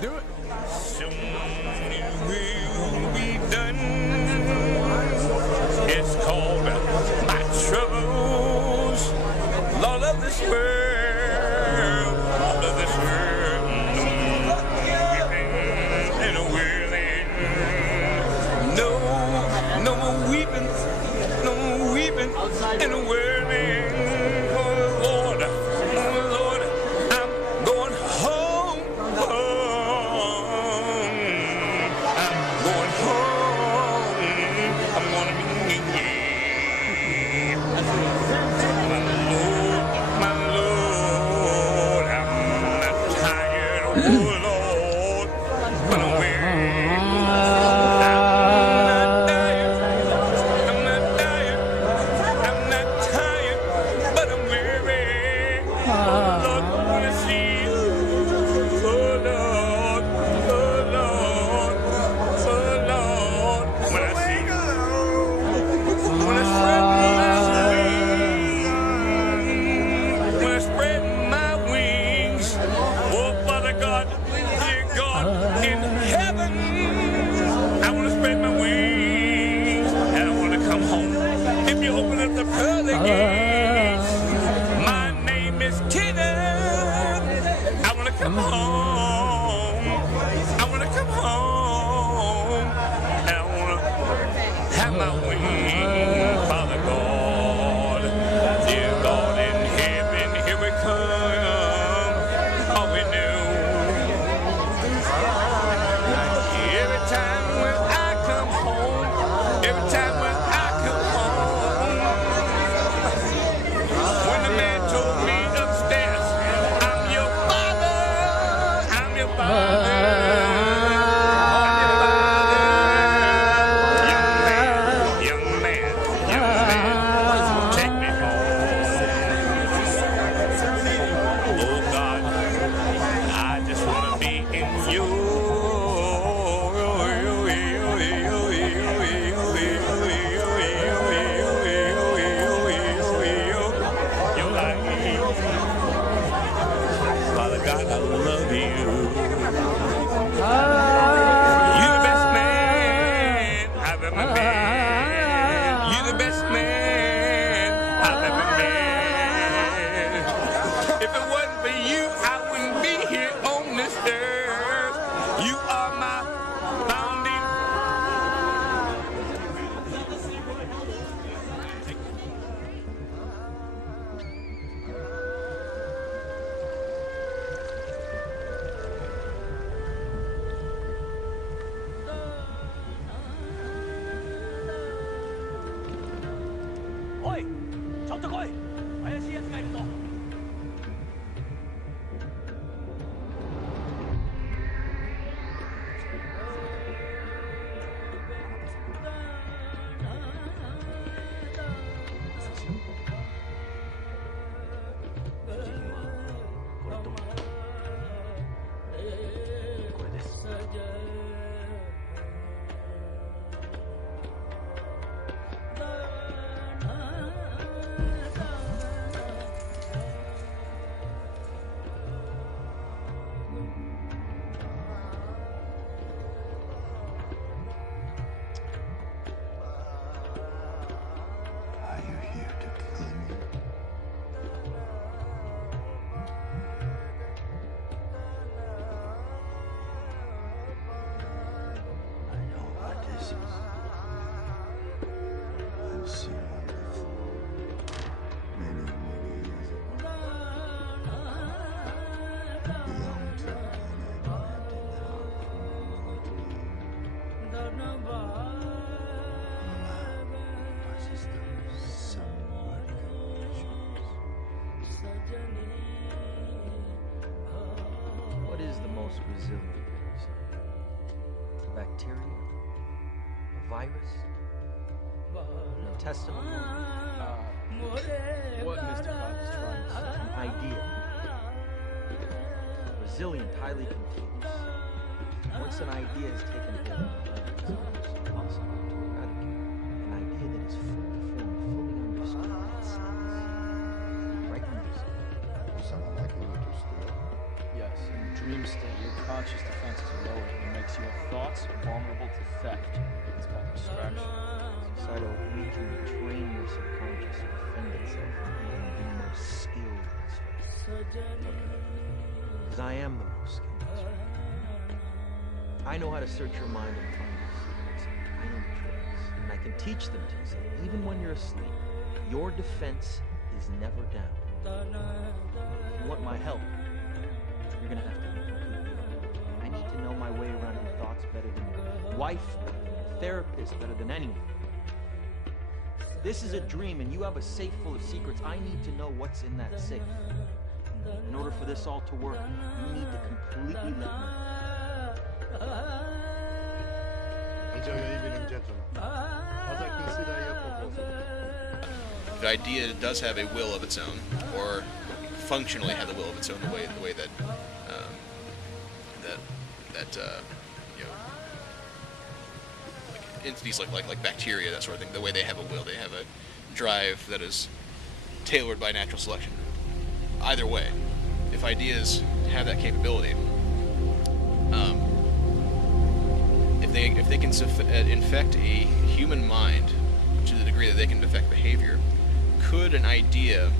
Do it. Soon it will be done. It's called My Troubles. Lord of this world, Lord of this world. Weeping and a wailing. No more weeping, no more weeping and a wailing. Oh Lord, I'm going home. I'm going home. I'm gonna be my Lord, I'm not tired, oh Lord, but I'm weary. I'm not tired, but I'm weary. Oh Lord, I wanna see you. Oh Lord, oh Lord, oh Lord, when I see you, when I spread my wings, oh Father God, dear God in heaven, I want to spread my wings and I want to come home. If you open up the pearly gates, my name is Kenneth. I want to come home. I want to come home. And I want to have my wings, Father God. Dear God in heaven, here we come. All we know. Every time when I come home, every time when I come home, when the man told me upstairs, I'm your father, I'm your father. Young man, take me home. Oh God, I just want to be in you. Your life. Father God, I love you. You're the best man I've ever met. You're the best man I've ever met. If it wasn't for you, I wouldn't be here on this earth. You are my founding. Oi! ちょっと来い！怪しい奴がいるぞ。これとこれです。Are you here to kill me? I know what this is. I've seen one before. Many years ago. Long time I dreamt it out from a dream. Was as though someone conditions. What is the most resilient parasite? A bacteria? A virus? An intestinal worm? What Mr. Bob is trying to say. An idea. Resilient, highly contagious. Once an idea is taken hold of, it's almost impossible to eradicate. An idea that is fully formed, fully understood, that stands right in your You sound like you were too still. Yes, and dream state. your conscious defenses are lowered, and makes your thoughts vulnerable to theft. It's called distraction. Saito, you can train your subconscious to defend itself even being most skilled in stress. Because I am the most skilled in stress. I know how to search your mind and find your secrets. I know the tricks, and I can teach them to you. So even when you're asleep, your defense is never down. If you want my help, you're gonna have to be completely alone. I need to know my way around your thoughts better than your wife, better than your therapist, better than anyone. This is a dream and you have a safe full of secrets. I need to know what's in that safe. In order for this all to work, you need to completely let me. Enjoy your evening, gentlemen. As I consider your proposal. The idea does have a will of its own, or functionally have the will of its own, the way that you know, like entities like bacteria, that sort of thing. The way they have a will, they have a drive that is tailored by natural selection. Either way, if ideas have that capability, if they can infect a human mind to the degree that they can affect behavior, could an idea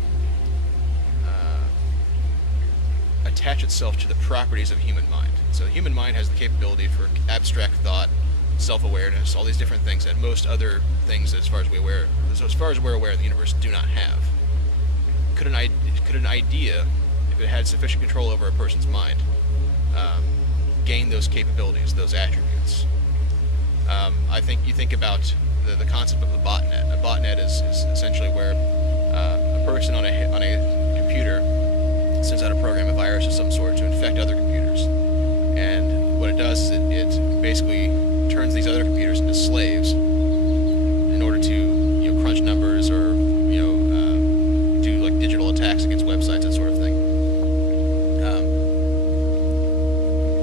attach itself to the properties of a human mind? So the human mind has the capability for abstract thought, self-awareness, all these different things that most other things, as far as we're aware of the universe, do not have. Could an idea, if it had sufficient control over a person's mind, gain those capabilities, those attributes? I think you think about the concept of a botnet. A botnet is essentially where a person on a computer sends out a program, a virus of some sort, to infect other computers. And what it does is it basically turns these other computers into slaves in order to crunch numbers or do like digital attacks against websites, that sort of thing.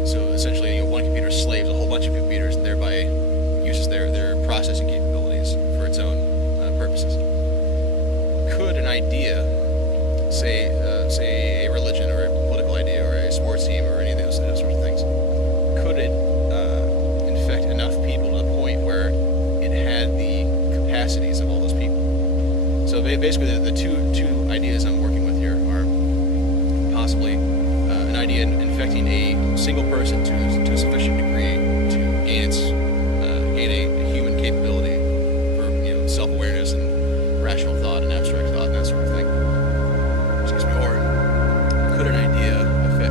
So essentially, one computer slaves a whole bunch of computers and thereby uses their processing capabilities for its own purposes. Could an idea, say a religion or a political idea or a sports team or any of those sorts of things, could it infect enough people to the point where it had the capacities of all those people? So basically, the two ideas I'm working with here are possibly an idea infecting a single person to a sufficient degree to gain a human capability for self-awareness and rational thought and abstract thought and that sort of thing. Or could an idea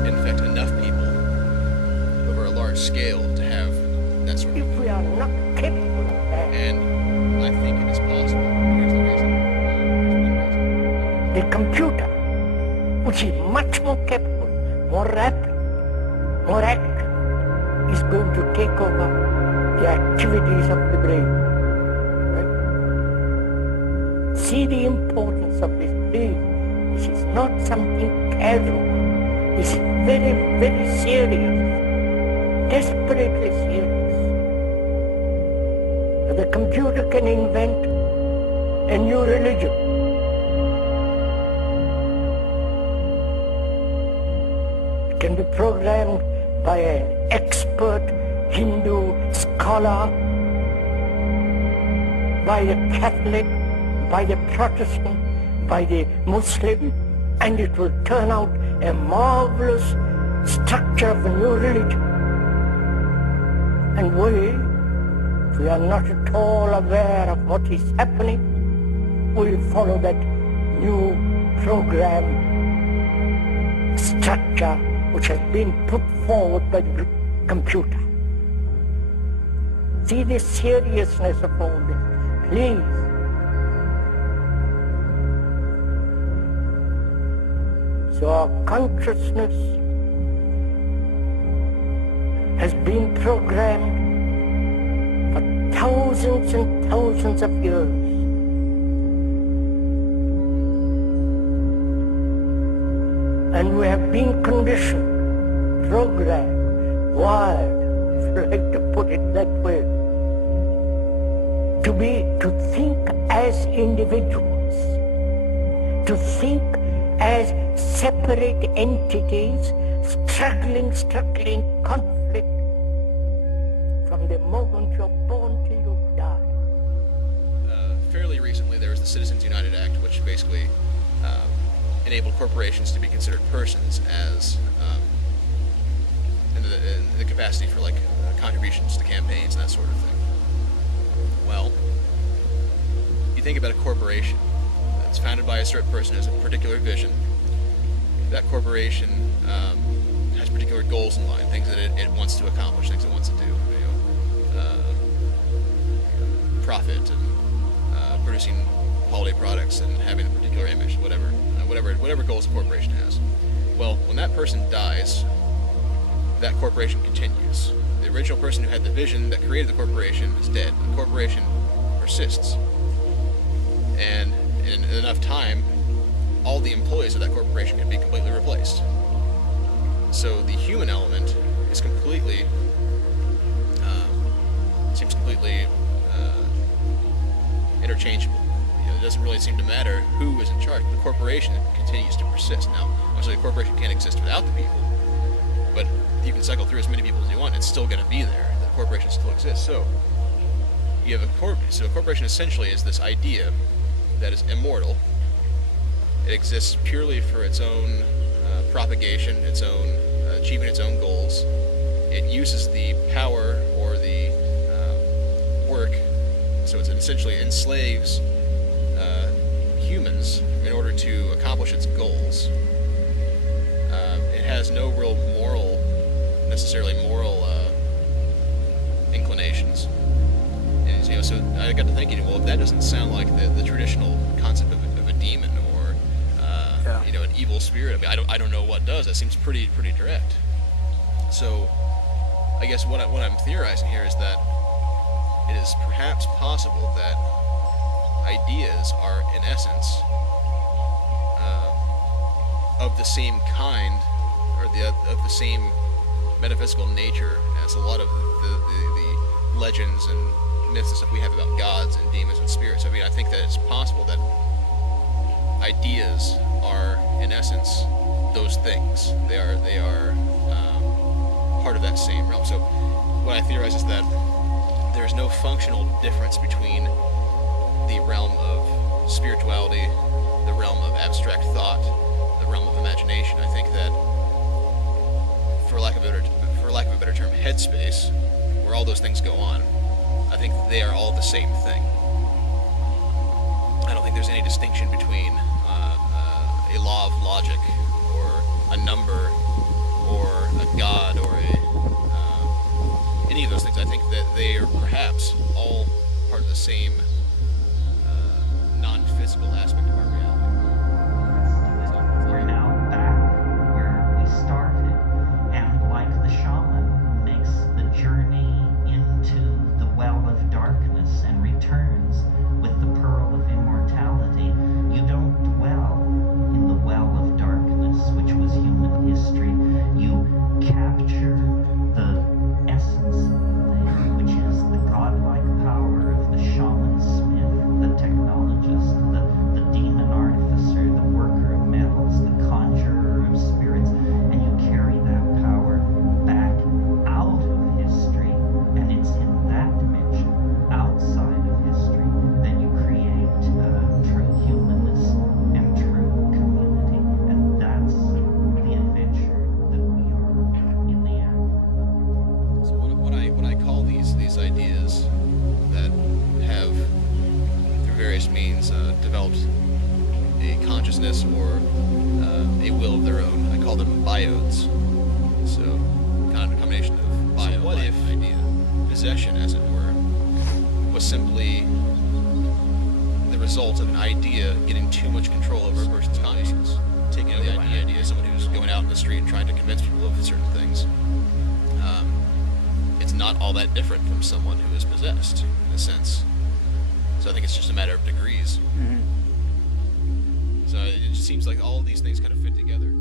infect enough people over a large scale to have that sort of If we are not capable of that, and I think it is possible. Here's the reason. the computer, which is much more capable, more rapid, more active, is going to take over the activities of the brain. Right? See the importance of this brain. This is not something casual. This is very, very serious, desperately serious. The computer can invent a new religion. It can be programmed by an expert Hindu scholar, by a Catholic, by the Protestant, by the Muslim, and it will turn out a marvelous structure of a new religion. And we are not at all aware of what is happening. We follow that new program structure which has been put forward by the computer. See the seriousness of all this, please. So our consciousness has been programmed for thousands and thousands of years. And we have been conditioned, programmed, wired, if you like to put it that way, to think as individuals, to think as separate entities struggling conflict from the moment you're born till you die. Fairly recently, there was the Citizens United Act, which basically enabled corporations to be considered persons as in the capacity for contributions to campaigns and that sort of thing. Well, you think about a corporation that's founded by a certain person who has a particular vision. That corporation has particular goals in mind, things that it wants to accomplish, things it wants to do. Profit and producing holiday products and having a particular image, whatever goals a corporation has. Well, when that person dies, that corporation continues. The original person who had the vision that created the corporation is dead. The corporation persists. And in enough time, all the employees of that corporation can be completely replaced. So the human element is completely, seems completely interchangeable. It doesn't really seem to matter who is in charge. The corporation continues to persist. Now, obviously, the corporation can't exist without the people, but you can cycle through as many people as you want. It's still going to be there. The corporation still exists. So you have a corporation essentially is this idea that is immortal. It exists purely for its own propagation, its own achieving its own goals. It uses the power or the work, so it essentially enslaves humans in order to accomplish its goals. It has no real necessarily moral inclinations. And, so I got to thinking, well, if that doesn't sound like the traditional concept of a demon or an evil spirit, I mean, I don't know what does. That seems pretty direct. So I guess what I'm theorizing here is that it is perhaps possible that ideas are, in essence, of the same kind or of the same metaphysical nature as a lot of the legends and myths and stuff we have about gods and demons and spirits. I mean, I think that it's possible that ideas are, in essence, those things. They are part of that same realm. So what I theorize is that there's no functional difference between the realm of spirituality, the realm of abstract thought, the realm of imagination. I think that, for lack of a better term, headspace, where all those things go on, I think they are all the same thing. I don't think there's any distinction between a law of logic, or a number, or a god, or any of those things. I think that they are perhaps all part of the same non-physical aspect of our reality. We're now back where we started, and like the shaman who makes the journey into the well of darkness and returns with the pearl of immortality, you don't dwell in the well of darkness, which was human history. You capture the essence of the thing, which is the godlike power of the shaman smith, the technologist, the demon artificer, the worker of metals, the conjurer of spirits, and you carry that power back out of history, and it's in that dimension, outside of history, that you create true humanness and true community, and that's the adventure that we are in the act of. So what I call these ideas that have, through various means, developed a consciousness or a will of their own, I call them biodes. So kind of a combination of bio, what if idea, possession, as it were, was simply the result of an idea getting too much control over a person's consciousness. Taking the idea, someone who's going out in the street and trying to convince people of certain things. It's not all that different from someone who is possessed, in a sense. So I think it's just a matter of degrees. Mm-hmm. So it just seems like all of these things kind of fit together.